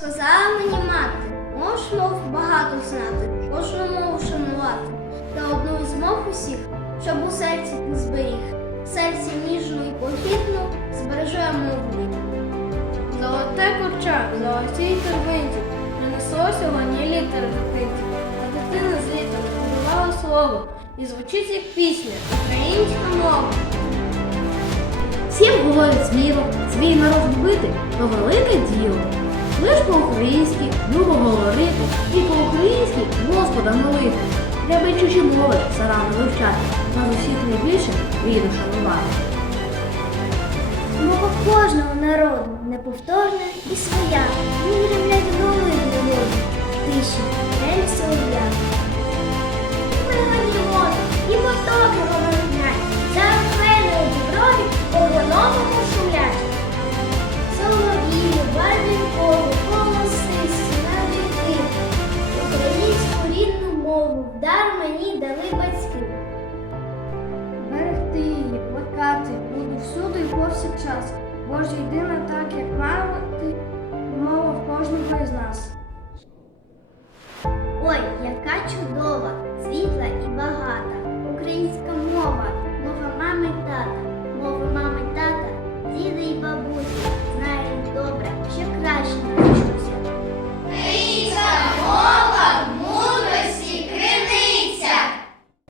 сказала мені мати, можеш мов багато знати, кожну мову шанувати, та одну із мов усіх, щоб у серці ти зберіг. Серці ніжну і похідну збереже мову. Золоте курча, в золотій торбинці, принесло сьогодні літер дитинці. А дитина з літер побивала слово і звучить як пісня, українська мова. Всім говорить сміло, свій народ любити то велике діло. Лиш по-українськи, любо говорити, і по-українськи Господа молити. Треба й чужі мови зарано вивчати, нас усіх найбільше віру шанувати. Мова кожного народу неповторна і своя. Боже, єдина так, як мати, мова в кожного із нас. Ой, яка чудова, світла і багата. Українська мова, мова мами й тата, мова мами.